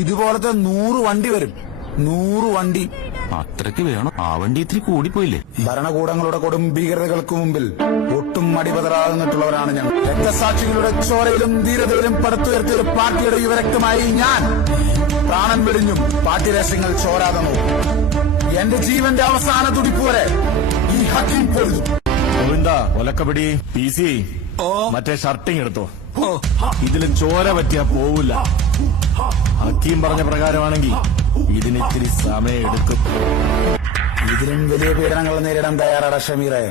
ഇതുപോലത്തെ 100 വണ്ടി വരും. 100 വണ്ടി. അത്രയ്ക്ക് വേണം. ആ വണ്ടി ഇത്തിരി കൂടിപ്പോയില്ലേ? ഭരണകൂടങ്ങളുടെ കൊടും ഭീകരതകൾക്ക് മുമ്പിൽ ഒട്ടും മടിപതറാകുന്നിട്ടുള്ളവരാണ് ഞങ്ങൾ. രക്തസാക്ഷികളുടെ ചോരയിലും ധീരതയിലും പടുത്തുയർത്തിയ ഒരു പാർട്ടിയുടെ യുവരക്തമായി ഞാൻ പ്രാണൻ വെടിഞ്ഞും പാർട്ടി രഹസ്യങ്ങൾ ചോരാതെ നോക്കും. എന്റെ ജീവന്റെ അവസാന തുടിപ്പ് വരെ ഈ ഹക്കീം പൊരുതും. ഗോവിന്ദ, ഒലക്കപിടി പി സി മറ്റേ ഷർട്ടിങ് എടുത്തോ. ഇതില് ചോര പറ്റിയാ പോവില്ല. ഹക്കീം പറഞ്ഞ പ്രകാരമാണെങ്കിൽ ഇതിനിത്തിരി സമയം എടുക്കും. ഇതിലും വലിയ പീഡനങ്ങൾ നേരിടാൻ തയ്യാറാണ് ഷമീറെ.